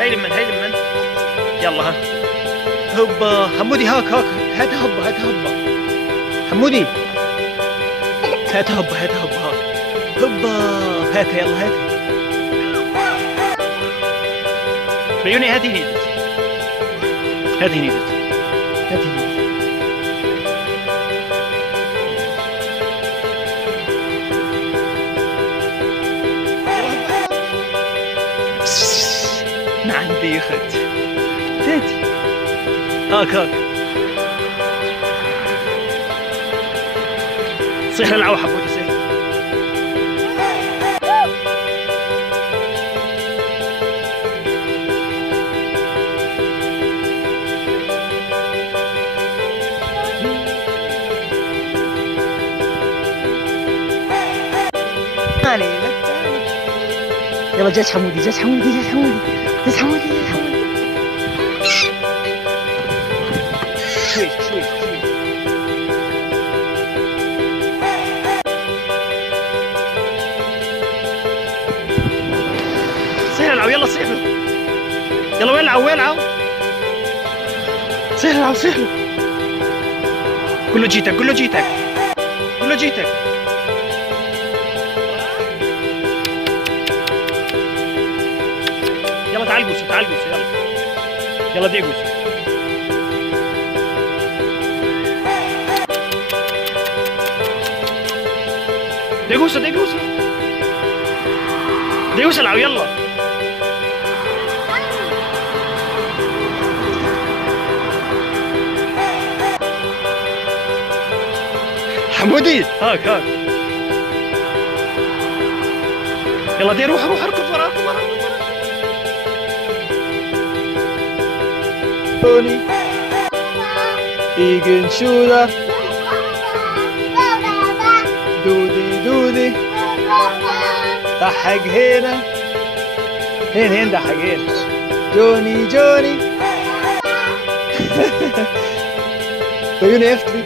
هاي لمن يلا ها. هوبا حمودي هاك هات هوبا حمودي هات هوبا هوبا هات يلا هات بيوني هاتي نيدت ما عندي يا خت تاتي هاك صيح العو حبوتي صيح يلا جاش حمودي شوي صيح العو يلا صيح يلا ويلعو صيح العو كله جيتك يلا تعال قوسو يلا دي قوسو دي قوسو العو يلا حمودي هاك يلا دي روح اركض ورا Tony Igen Schuler دودي ضحك هنا ضحك هنا جوني بيوني افتري